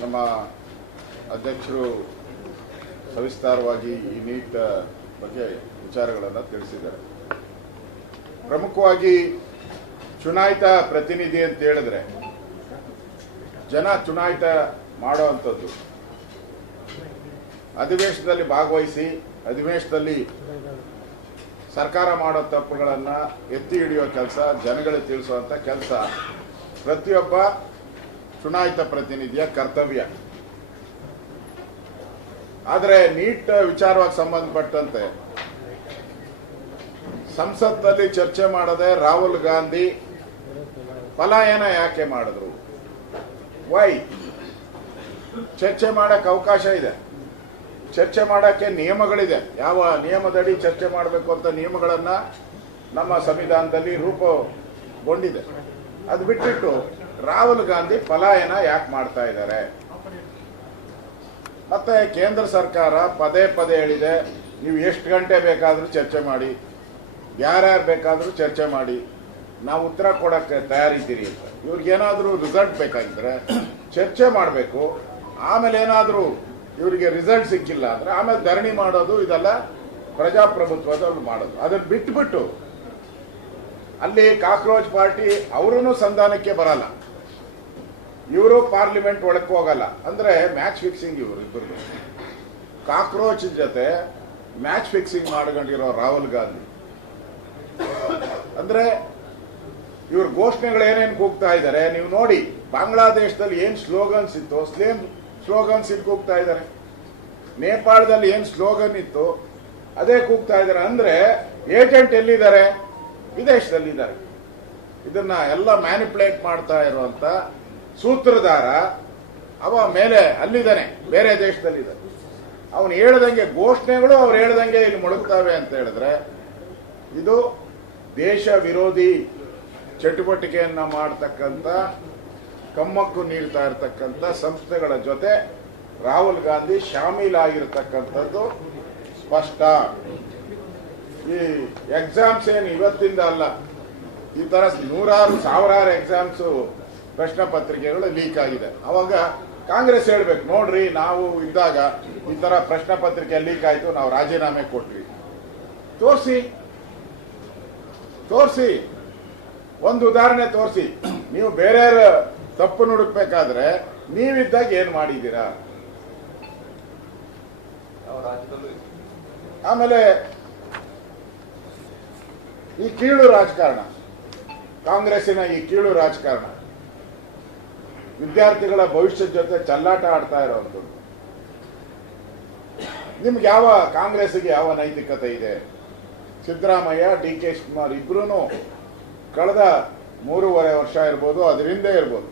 ನಮ್ಮ ಅಧ್ಯಕ್ಷರು ಸವಿಸ್ತಾರವಾಗಿ ಈ ನೀಟ್ ಬಗ್ಗೆ ವಿಚಾರಗಳನ್ನು ತಿಳಿಸಿದ್ದಾರೆ. ಪ್ರಮುಖವಾಗಿ ಚುನಾಯಿತ ಪ್ರತಿನಿಧಿ ಅಂತ ಹೇಳಿದ್ರೆ ಜನ ಚುನಾಯಿತ ಮಾಡುವಂಥದ್ದು, ಅಧಿವೇಶನದಲ್ಲಿ ಭಾಗವಹಿಸಿ ಅಧಿವೇಶನದಲ್ಲಿ ಸರ್ಕಾರ ಮಾಡೋ ತಪ್ಪುಗಳನ್ನು ಎತ್ತಿ ಹಿಡಿಯೋ ಕೆಲಸ, ಜನಗಳಿಗೆ ತಿಳಿಸುವಂಥ ಕೆಲಸ ಪ್ರತಿಯೊಬ್ಬ ಚುನಾಯಿತ ಪ್ರತಿನಿಧಿಯ ಕರ್ತವ್ಯ. ಆದರೆ ನೀಟ್ ವಿಚಾರವಾಗಿ ಸಂಬಂಧಪಟ್ಟಂತೆ ಸಂಸತ್ನಲ್ಲಿ ಚರ್ಚೆ ಮಾಡದೆ ರಾಹುಲ್ ಗಾಂಧಿ ಪಲಾಯನ ಯಾಕೆ ಮಾಡಿದ್ರು? ವೈ? ಚರ್ಚೆ ಮಾಡಕ್ಕೆ ಅವಕಾಶ ಇದೆ, ಚರ್ಚೆ ಮಾಡಕ್ಕೆ ನಿಯಮಗಳಿದೆ. ಯಾವ ನಿಯಮದಡಿ ಚರ್ಚೆ ಮಾಡಬೇಕು ಅಂತ ನಿಯಮಗಳನ್ನ ನಮ್ಮ ಸಂವಿಧಾನದಲ್ಲಿ ರೂಪುಗೊಂಡಿದೆ. ಅದು ಬಿಟ್ಟಿಟ್ಟು ರಾಹುಲ್ ಗಾಂಧಿ ಪಲಾಯನ ಯಾಕೆ ಮಾಡ್ತಾ ಇದ್ದಾರೆ? ಮತ್ತೆ ಕೇಂದ್ರ ಸರ್ಕಾರ ಪದೇ ಪದೇ ಹೇಳಿದೆ, ನೀವು ಎಷ್ಟು ಗಂಟೆ ಬೇಕಾದರೂ ಚರ್ಚೆ ಮಾಡಿ, ಯಾರ್ಯಾರು ಬೇಕಾದರೂ ಚರ್ಚೆ ಮಾಡಿ, ನಾವು ಉತ್ತರ ಕೊಡಕ್ಕೆ ತಯಾರಿದ್ದೀರಿ ಅಂತ. ಇವ್ರಿಗೇನಾದರೂ ರಿಸಲ್ಟ್ ಬೇಕಾಗಿದ್ರೆ ಚರ್ಚೆ ಮಾಡಬೇಕು. ಆಮೇಲೆ ಏನಾದರೂ ಇವರಿಗೆ ರಿಸಲ್ಟ್ ಸಿಕ್ಕಿಲ್ಲ ಅಂದ್ರೆ ಆಮೇಲೆ ಧರಣಿ ಮಾಡೋದು, ಇದೆಲ್ಲ ಪ್ರಜಾಪ್ರಭುತ್ವದಲ್ಲಿ ಮಾಡೋದು. ಅದನ್ನು ಬಿಟ್ಬಿಟ್ಟು ಅಲ್ಲಿ ಕಾಕ್ರೋಚ್ ಪಾರ್ಟಿ ಅವರೂ ಸಂಧಾನಕ್ಕೆ ಬರಲ್ಲ, ಇವರು ಪಾರ್ಲಿಮೆಂಟ್ ಒಳಕ್ಕೆ ಹೋಗಲ್ಲ. ಅಂದ್ರೆ ಮ್ಯಾಚ್ ಫಿಕ್ಸಿಂಗ್. ಇವರು ಇಬ್ಬರು ಕಾಕ್ರೋಚ್ ಜೊತೆ ಮ್ಯಾಚ್ ಫಿಕ್ಸಿಂಗ್ ಮಾಡ್ಕೊಂಡಿರೋ ರಾಹುಲ್ ಗಾಂಧಿ. ಅಂದ್ರೆ ಇವ್ರ ಘೋಷಣೆಗಳು ಏನೇನು ಕೂಗ್ತಾ ಇದ್ದಾರೆ ನೀವು ನೋಡಿ. ಬಾಂಗ್ಲಾದೇಶದಲ್ಲಿ ಏನ್ ಸ್ಲೋಗನ್ಸ್ ಇತ್ತು, ಸೇಮ್ ಸ್ಲೋಗನ್ಸ್ ಇಲ್ಲಿ ಕೂಗ್ತಾ ಇದ್ದಾರೆ. ನೇಪಾಳದಲ್ಲಿ ಏನ್ ಸ್ಲೋಗನ್ ಇತ್ತು ಅದೇ ಕೂಗ್ತಾ ಇದ್ದಾರೆ. ಅಂದ್ರೆ ಏಜೆಂಟ್ ಎಲ್ಲಿದ್ದಾರೆ? ವಿದೇಶದಲ್ಲಿದ್ದಾರೆ. ಇದನ್ನ ಎಲ್ಲ ಮ್ಯಾನಿಪುಲೇಟ್ ಮಾಡ್ತಾ ಇರುವಂತ ಸೂತ್ರಧಾರ ಅವ ಮೇಲೆ ಅಲ್ಲಿದ್ದಾನೆ, ಬೇರೆ ದೇಶದಲ್ಲಿದ್ದಾನೆ. ಅವನು ಹೇಳ್ದಂಗೆ ಘೋಷಣೆಗಳು ಅವ್ರು ಹೇಳ್ದಂಗೆ ಇಲ್ಲಿ ಮುಳುಗ್ತವೆ ಅಂತ ಹೇಳಿದ್ರೆ ಇದು ದೇಶ ವಿರೋಧಿ ಚಟುವಟಿಕೆಯನ್ನ ಮಾಡತಕ್ಕಂಥ, ಕಮ್ಮಕ್ಕು ನೀಡ್ತಾ ಇರತಕ್ಕಂಥ ಸಂಸ್ಥೆಗಳ ಜೊತೆ ರಾಹುಲ್ ಗಾಂಧಿ ಶಾಮೀಲಾಗಿರ್ತಕ್ಕಂಥದ್ದು ಸ್ಪಷ್ಟ. ಈ ಎಕ್ಸಾಮ್ಸ್ ಏನು ಇವತ್ತಿಂದ ಅಲ್ಲ, ಈ ತರ ಸಾವಿರಾರು ಎಕ್ಸಾಮ್ಸ್ ಪ್ರಶ್ನೆ ಪತ್ರಿಕೆಗಳು ಲೀಕ್ ಆಗಿದೆ. ಅವಾಗ ಕಾಂಗ್ರೆಸ್ ಹೇಳ್ಬೇಕು, ನೋಡ್ರಿ ನಾವು ಇದ್ದಾಗ ಈ ತರ ಪ್ರಶ್ನೆ ಪತ್ರಿಕೆ ಲೀಕ್ ಆಯ್ತು, ನಾವು ರಾಜೀನಾಮೆ ಕೊಟ್ವಿ. ತೋರಿಸಿ ಒಂದು ಉದಾಹರಣೆ ತೋರಿಸಿ. ನೀವು ಬೇರೆಯವ್ರ ತಪ್ಪು ಹುಡುಕ್ಬೇಕಾದ್ರೆ ನೀವಿದ್ದಾಗ ಏನ್ ಮಾಡಿದ್ದೀರಾ? ಆಮೇಲೆ ಈ ಕೀಳು ರಾಜಕಾರಣ, ಕಾಂಗ್ರೆಸ್ಸಿನ ಈ ಕೀಳು ರಾಜಕಾರಣ, ವಿದ್ಯಾರ್ಥಿಗಳ ಭವಿಷ್ಯದ ಜೊತೆ ಚಲ್ಲಾಟ ಆಡ್ತಾ ಇರೋದು. ನಿಮ್ಗೆ ಯಾವ ಕಾಂಗ್ರೆಸ್ಗೆ ಯಾವ ನೈತಿಕತೆ ಇದೆ? ಸಿದ್ದರಾಮಯ್ಯ, ಡಿ ಕೆ ಶಿವಕುಮಾರ್ ಇಬ್ರು ಕಳೆದ 3.5 ವರ್ಷ ಇರ್ಬೋದು, ಅದರಿಂದ ಇರ್ಬೋದು,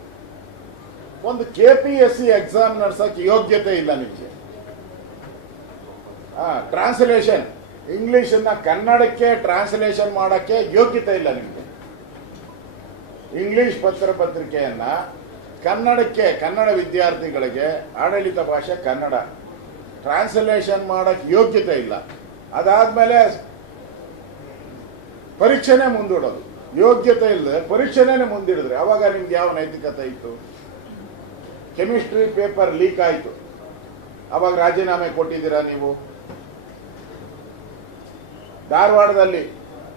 ಒಂದು KPSC ಎಕ್ಸಾಮ್ ನಡೆಸಕ್ಕೆ ಯೋಗ್ಯತೆ ಇಲ್ಲ ನಿಮಗೆ. ಟ್ರಾನ್ಸ್ಲೇಷನ್ ಇಂಗ್ಲಿಷನ್ನ ಕನ್ನಡಕ್ಕೆ ಟ್ರಾನ್ಸ್ಲೇಷನ್ ಮಾಡಕ್ಕೆ ಯೋಗ್ಯತೆ ಇಲ್ಲ ನಿಮಗೆ. ಇಂಗ್ಲಿಷ್ ಪತ್ರಿಕೆಯನ್ನ ಕನ್ನಡಕ್ಕೆ, ಕನ್ನಡ ವಿದ್ಯಾರ್ಥಿಗಳಿಗೆ ಆಡಳಿತ ಭಾಷೆ ಕನ್ನಡ, ಟ್ರಾನ್ಸ್ಲೇಷನ್ ಮಾಡಕ್ಕೆ ಯೋಗ್ಯತೆ ಇಲ್ಲ. ಅದಾದ್ಮೇಲೆ ಪರೀಕ್ಷೆನೇ ಮುಂದೂಡೋದು, ಯೋಗ್ಯತೆ ಇಲ್ಲದೆ ಪರೀಕ್ಷೆನೇ ಮುಂದಿಡಿದ್ರೆ ಅವಾಗ ನಿಮ್ಗೆ ಯಾವ ನೈತಿಕತೆ ಇತ್ತು? ಕೆಮಿಸ್ಟ್ರಿ ಪೇಪರ್ ಲೀಕ್ ಆಯಿತು, ಅವಾಗ ರಾಜೀನಾಮೆ ಕೊಟ್ಟಿದ್ದೀರಾ ನೀವು? ಧಾರವಾಡದಲ್ಲಿ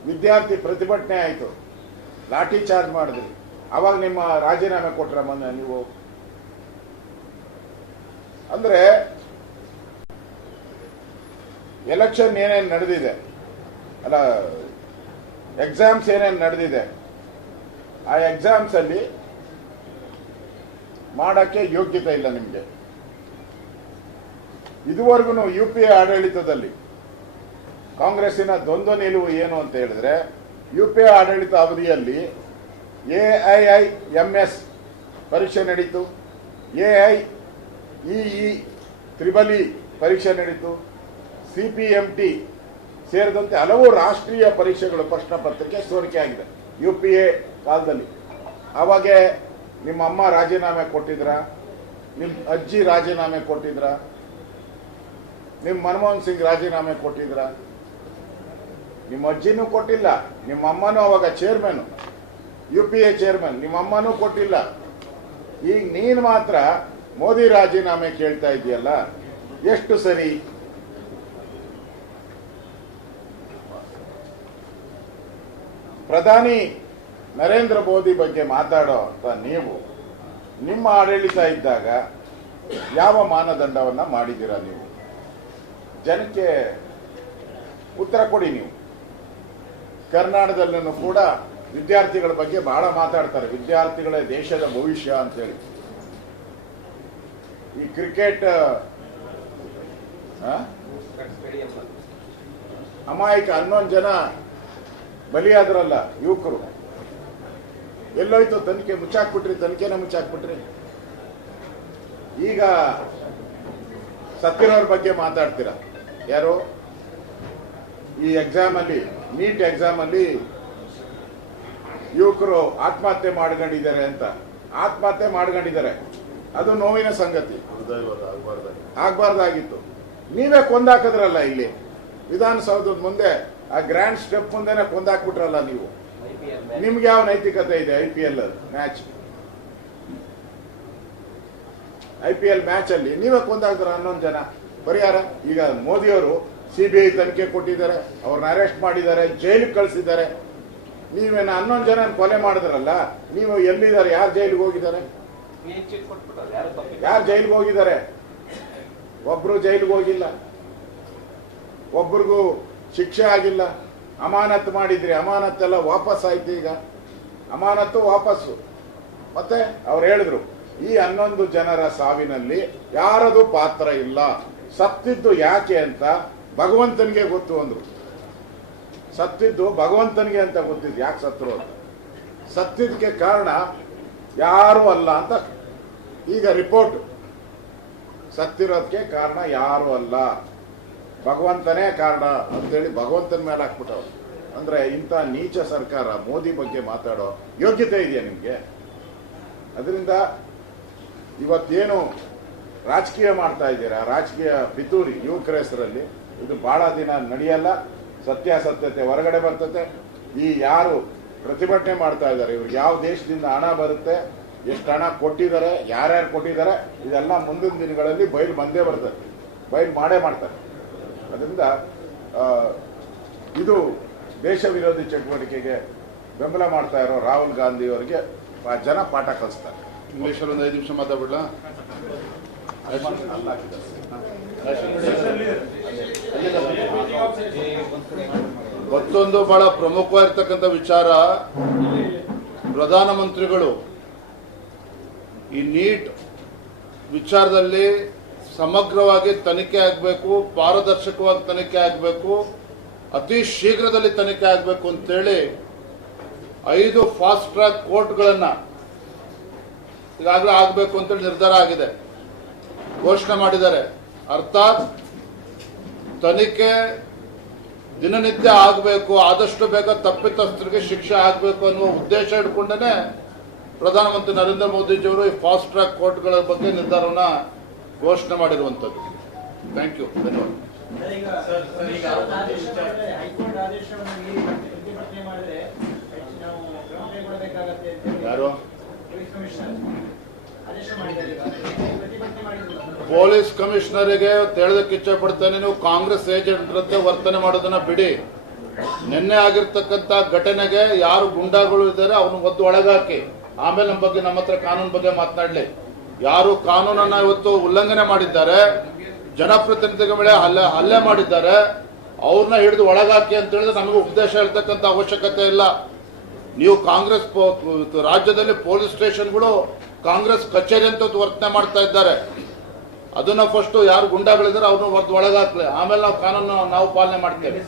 ವಿದ್ಯಾರ್ಥಿ ಪ್ರತಿಭಟನೆ ಆಯಿತು, ಲಾಠಿ ಚಾರ್ಜ್ ಮಾಡಿದ್ರಿ, ಅವಾಗ ನಿಮ್ಮ ರಾಜೀನಾಮೆ ಕೊಟ್ರ ಮೊನ್ನೆ ನೀವು? ಅಂದ್ರೆ ಎಲೆಕ್ಷನ್ ಏನೇನು ನಡೆದಿದೆ ಅಲ್ಲ, ಎಕ್ಸಾಮ್ಸ್ ಏನೇನು ನಡೆದಿದೆ, ಆ ಎಕ್ಸಾಮ್ಸ್ ಅಲ್ಲಿ ಮಾಡಕ್ಕೆ ಯೋಗ್ಯತೆ ಇಲ್ಲ ನಿಮಗೆ. ಇದುವರೆಗೂ UPA ಆಡಳಿತದಲ್ಲಿ ಕಾಂಗ್ರೆಸ್ಸಿನ ದ್ವಂದ್ವ ನಿಲುವು ಏನು ಅಂತ ಹೇಳಿದ್ರೆ, UPA ಆಡಳಿತ ಅವಧಿಯಲ್ಲಿ AIIMS ಪರೀಕ್ಷೆ ನಡೀತು, AIEE ತ್ರಿಬಲಿ ಪರೀಕ್ಷೆ ನಡೀತು, CPMT ಸೇರಿದಂತೆ ಹಲವು ರಾಷ್ಟ್ರೀಯ ಪರೀಕ್ಷೆಗಳು ಪ್ರಶ್ನೆ ಪತ್ರಿಕೆ ಸೋರಿಕೆ ಆಗಿದೆ UPA ಕಾಲದಲ್ಲಿ. ಅವಾಗ ನಿಮ್ಮ ಅಮ್ಮ ರಾಜೀನಾಮೆ ಕೊಟ್ಟಿದ್ರ, ನಿಮ್ಮ ಅಜ್ಜಿ ರಾಜೀನಾಮೆ ಕೊಟ್ಟಿದ್ರ, ನಿಮ್ಮ ಮನಮೋಹನ್ ಸಿಂಗ್ ರಾಜೀನಾಮೆ ಕೊಟ್ಟಿದ್ರ? ನಿಮ್ಮ ಅಜ್ಜಿನೂ ಕೊಟ್ಟಿಲ್ಲ, ನಿಮ್ಮ ಅಮ್ಮನೂ ಅವಾಗ ಚೇರ್ಮನ್, UPA ಚೇರ್ಮನ್, ನಿಮ್ಮ ಅಮ್ಮನೂ ಕೊಟ್ಟಿಲ್ಲ. ಈಗ ನೀನು ಮಾತ್ರ ಮೋದಿ ರಾಜೀನಾಮೆ ಕೇಳ್ತಾ ಇದೆಯಲ್ಲ, ಎಷ್ಟು ಸರಿ? ಪ್ರಧಾನಿ ನರೇಂದ್ರ ಮೋದಿ ಬಗ್ಗೆ ಮಾತಾಡೋ ಅಂತ ನೀವು ನಿಮ್ಮ ಆಡಳಿತ ಇದ್ದಾಗ ಯಾವ ಮಾನದಂಡವನ್ನ ಮಾಡಿದ್ದೀರಾ? ನೀವು ಜನಕ್ಕೆ ಉತ್ತರ ಕೊಡಿ. ನೀವು ಕರ್ನಾಟಕದಲ್ಲೂ ಕೂಡ ವಿದ್ಯಾರ್ಥಿಗಳ ಬಗ್ಗೆ ಬಹಳ ಮಾತಾಡ್ತಾರೆ, ವಿದ್ಯಾರ್ಥಿಗಳೇ ದೇಶದ ಭವಿಷ್ಯ ಅಂತೇಳಿ. ಈ ಕ್ರಿಕೆಟ್ ಅಮಾಯಕ 11 ಜನ ಬಲಿಯಾದ್ರಲ್ಲ ಯುವಕರು, ಎಲ್ಲೋಯ್ತು ತನಿಖೆ? ಮುಚ್ಚಾಕ್ಬಿಟ್ರಿ, ತನಿಖೆನ ಮುಚ್ಚಾಕ್ಬಿಟ್ರಿ. ಈಗ ಸತ್ತಿರೋರ ಬಗ್ಗೆ ಮಾತಾಡ್ತೀರಾ. ಯಾರು? ಈ ಎಕ್ಸಾಮ್ ಅಲ್ಲಿ, ನೀಟ್ ಎಕ್ಸಾಮ್ ಅಲ್ಲಿ ಯುವಕರು ಆತ್ಮಹತ್ಯೆ ಮಾಡ್ಕೊಂಡಿದ್ದಾರೆ ಅಂತ. ಆತ್ಮಹತ್ಯೆ ಮಾಡ್ಕೊಂಡಿದ್ದಾರೆ, ಅದು ನೋವಿನ ಸಂಗತಿ, ಆಗ್ಬಾರ್ದಾಗಿತ್ತು. ನೀವೇ ಕೊಂದಾಕಿದ್ರಲ್ಲ ಇಲ್ಲಿ ವಿಧಾನಸೌಧದ ಮುಂದೆ, ಆ ಗ್ರ್ಯಾಂಡ್ ಸ್ಟೆಪ್ ಮುಂದೆನೆ ಕೊಂದಾಕ್ಬಿಟ್ರಲ್ಲ ನೀವು. ನಿಮ್ಗೆ ಯಾವ ನೈತಿಕತೆ ಇದೆ? ಐಪಿಎಲ್ ಮ್ಯಾಚ್ ಅಲ್ಲಿ ನೀವೇ ಕೊಂದಾಕಿದ್ರ 11 ಜನ. ಪರಿಹಾರ? ಈಗ ಮೋದಿಯವರು ಸಿಬಿಐ ತನಿಖೆ ಕೊಟ್ಟಿದ್ದಾರೆ, ಅವ್ರನ್ನ ಅರೆಸ್ಟ್ ಮಾಡಿದ್ದಾರೆ, ಜೈಲಿಗೆ ಕಳಿಸಿದ್ದಾರೆ. ನೀವೇನ 11 ಜನ ಕೊಲೆ ಮಾಡಿದ್ರಲ್ಲ, ನೀವು ಎಲ್ಲಿದ್ದಾರೆ? ಯಾರು ಜೈಲಿಗೆ ಹೋಗಿದ್ದಾರೆ? ಯಾರು ಜೈಲಿಗೆ ಹೋಗಿದ್ದಾರೆ? ಒಬ್ರು ಜೈಲಿಗೆ ಹೋಗಿಲ್ಲ, ಒಬ್ರಿಗೂ ಶಿಕ್ಷೆ ಆಗಿಲ್ಲ. ಅಮಾನತ್ತು ಮಾಡಿದ್ರಿ, ಅಮಾನತ್ತೆಲ್ಲ ವಾಪಸ್ ಆಯ್ತು. ಈಗ ಅಮಾನತ್ತು ವಾಪಸ್ಸು. ಮತ್ತೆ ಅವ್ರು ಹೇಳಿದ್ರು, ಈ 11 ಜನರ ಸಾವಿನಲ್ಲಿ ಯಾರದು ಪಾತ್ರ ಇಲ್ಲ. ಸತ್ತಿದ್ದು ಯಾಕೆ ಅಂತ ಭಗವಂತನಿಗೆ ಗೊತ್ತು ಅಂದ್ರು. ಸತ್ತಿದ್ದು ಭಗವಂತನಿಗೆ ಅಂತ ಗೊತ್ತಿದ್ದು, ಯಾಕೆ ಸತ್ರು ಅಂತ. ಸತ್ತಿದ್ದಕ್ಕೆ ಕಾರಣ ಯಾರು ಅಲ್ಲ ಅಂತ ಈಗ ರಿಪೋರ್ಟ್. ಸತ್ತಿರೋದಕ್ಕೆ ಕಾರಣ ಯಾರು ಅಲ್ಲ, ಭಗವಂತನೇ ಕಾರಣ ಅಂತೇಳಿ ಭಗವಂತನ ಮೇಲೆ ಹಾಕ್ಬಿಟ್ಟವ್ರು. ಅಂದ್ರೆ ಇಂಥ ನೀಚ ಸರ್ಕಾರ ಮೋದಿ ಬಗ್ಗೆ ಮಾತಾಡೋ ಯೋಗ್ಯತೆ ಇದೆಯಾ ನಿಮ್ಗೆ? ಅದರಿಂದ ಇವತ್ತೇನು ರಾಜಕೀಯ ಮಾಡ್ತಾ ಇದ್ದೀರಾ, ರಾಜಕೀಯ ಪಿತೂರಿ ಯುವಕರ ಹೆಸರಲ್ಲಿ, ಇದು ಬಹಳ ದಿನ ನಡೆಯಲ್ಲ. ಸತ್ಯಾಸತ್ಯತೆ ಹೊರಗಡೆ ಬರ್ತದೆ. ಈ ಯಾರು ಪ್ರತಿಭಟನೆ ಮಾಡ್ತಾ ಇದ್ದಾರೆ, ಇವ್ರಿಗೆ ಯಾವ ದೇಶದಿಂದ ಹಣ ಬರುತ್ತೆ, ಎಷ್ಟು ಹಣ ಕೊಟ್ಟಿದ್ದಾರೆ, ಯಾರ್ಯಾರು ಕೊಟ್ಟಿದ್ದಾರೆ, ಇದೆಲ್ಲ ಮುಂದಿನ ದಿನಗಳಲ್ಲಿ ಬಯಲು ಬಂದೇ ಬರ್ತದೆ, ಬಯಲು ಮಾಡೇ ಮಾಡ್ತಾರೆ. ಅದರಿಂದ ಇದು ದೇಶ ವಿರೋಧಿ ಚಟುವಟಿಕೆಗೆ ಬೆಂಬಲ ಮಾಡ್ತಾ ಇರೋ ರಾಹುಲ್ ಗಾಂಧಿ ಅವರಿಗೆ ಜನ ಪಾಠ ಕಲಿಸ್ತಾರೆ. ಇಂಗ್ಲಿಷಲ್ಲಿ ಒಂದು 5 ನಿಮಿಷ ಮಾತಾಡ್ಬಿಡ್ಲಾ? ಮತ್ತೊಂದು ಬಹಳ ಪ್ರಮುಖವಾಗಿರ್ತಕ್ಕಂಥ ವಿಚಾರ, ಪ್ರಧಾನಮಂತ್ರಿಗಳು ಈ ನೀಟ್ ವಿಚಾರದಲ್ಲಿ ಸಮಗ್ರವಾಗಿ ತನಿಖೆ ಆಗಬೇಕು, ಪಾರದರ್ಶಕವಾಗಿ ತನಿಖೆ ಆಗಬೇಕು, ಅತಿ ಶೀಘ್ರದಲ್ಲಿ ತನಿಖೆ ಆಗಬೇಕು ಅಂತೇಳಿ 5 ಫಾಸ್ಟ್ ಟ್ರ್ಯಾಕ್ ಕೋರ್ಟ್ಗಳನ್ನ ಈಗಾಗಲೇ ಆಗಬೇಕು ಅಂತೇಳಿ ನಿರ್ಧಾರ ಆಗಿದೆ, ಘೋಷಣೆ ಮಾಡಿದ್ದಾರೆ. ಅರ್ಥಾತ್ ತನಿಖೆ ದಿನನಿತ್ಯ ಆಗಬೇಕು, ಆದಷ್ಟು ಬೇಗ ತಪ್ಪಿತಸ್ಥರಿಗೆ ಶಿಕ್ಷೆ ಆಗಬೇಕು ಅನ್ನುವ ಉದ್ದೇಶ ಇಟ್ಕೊಂಡೇ ಪ್ರಧಾನಮಂತ್ರಿ ನರೇಂದ್ರ ಮೋದಿಜಿಯವರು ಈ ಫಾಸ್ಟ್ ಟ್ರ್ಯಾಕ್ ಕೋರ್ಟ್ಗಳ ಬಗ್ಗೆ ನಿರ್ಧಾರವನ್ನ ಘೋಷಣೆ ಮಾಡಿರುವಂಥದ್ದು. ಥ್ಯಾಂಕ್ ಯು, ಧನ್ಯವಾದ. ಯಾರು? ಪೊಲೀಸ್ ಕಮಿಷನರಿಗೆ ಹೇಳೋದಕ್ಕೆ ಇಚ್ಛೆ ಪಡ್ತೇನೆ, ನೀವು ಕಾಂಗ್ರೆಸ್ ಏಜೆಂಟ್ರಂತೆ ವರ್ತನೆ ಮಾಡೋದನ್ನ ಬಿಡಿ. ನಿನ್ನೆ ಆಗಿರ್ತಕ್ಕಂಥ ಘಟನೆಗೆ ಯಾರು ಗುಂಡಾಗಳು ಇದ್ದಾರೆ ಅವನು ಒದ್ದು ಒಳಗಾಕಿ, ಆಮೇಲೆ ನಮ್ಮ ಬಗ್ಗೆ, ನಮ್ಮ ಹತ್ರ ಕಾನೂನು ಬಗ್ಗೆ ಮಾತನಾಡಲಿ. ಯಾರು ಕಾನೂನನ್ನ ಇವತ್ತು ಉಲ್ಲಂಘನೆ ಮಾಡಿದ್ದಾರೆ, ಜನಪ್ರತಿನಿಧಿಗಳ ಮೇಲೆ ಹಲ್ಲೆ ಮಾಡಿದ್ದಾರೆ, ಅವ್ರನ್ನ ಹಿಡಿದು ಒಳಗಾಕಿ ಅಂತ ಹೇಳಿದ್ರೆ ನಮಗೆ ಉಪದೇಶ ಹೇಳ್ತಕ್ಕಂಥ ಅವಶ್ಯಕತೆ ಇಲ್ಲ. ನೀವು ಕಾಂಗ್ರೆಸ್ ರಾಜ್ಯದಲ್ಲಿ ಪೊಲೀಸ್ ಸ್ಟೇಷನ್ಗಳು ಕಾಂಗ್ರೆಸ್ ಕಚೇರಿ ಅಂತ ವರ್ತನೆ ಮಾಡ್ತಾ ಇದ್ದಾರೆ. ಅದನ್ನ ಫಸ್ಟ್ ಯಾರು ಗುಂಡಾಗಳಿದ್ದಾರೆ ಅವ್ರನ್ನ ಒಳಗಾಕ್ಲಿ, ಆಮೇಲೆ ನಾವು ಕಾನೂನು ನಾವು ಪಾಲನೆ ಮಾಡ್ತೇವೆ.